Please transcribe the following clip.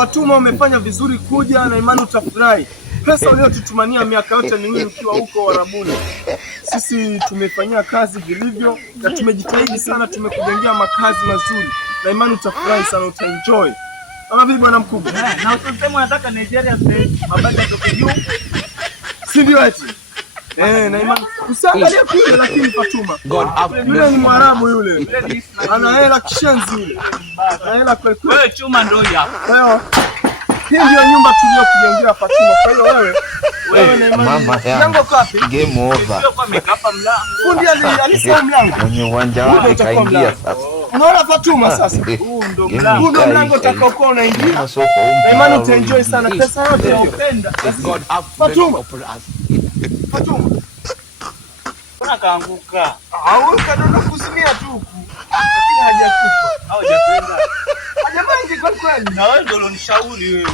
Fatuma, umefanya vizuri kuja na imani utafurahi. Pesa uliyotutumania miaka yote miwili ukiwa huko Warabuni, sisi tumefanyia kazi vilivyo na tumejitahidi sana, tumekujengea makazi mazuri na imani utafurahi sana, utaenjoy. Kama vipi bwana mkubwa? Na usiseme unataka Nigeria mabaki yatoke juu. Si ndio eti? Na imani usiangalie kule, lakini Fatuma yule ni Mwarabu yule. Ana hela kishenzi yule. Ana hela kweli kweli. Wewe chuma ndio hapa. Kwa hiyo hii ndio nyumba tuliyokujengea Fatuma. Kwa hiyo wewe na imani. Mlango kapi? Game over. Sio kwa mikapa mlango. Fundi alisema mlango. Kwenye uwanja wake kaingia sasa. Unaona Fatuma sasa? Huu ndio mlango. Huu ndio mlango utakaokuwa unaingia. Na imani utaenjoy sana pesa yote unapenda. Fatuma. Fatuma. Kuna kaanguka. Au kadonda kusimia tu huku. Lakini hajakufa. Hajapenda. Hajamangi kwa kweli. Na wewe ndio ulonishauri wewe.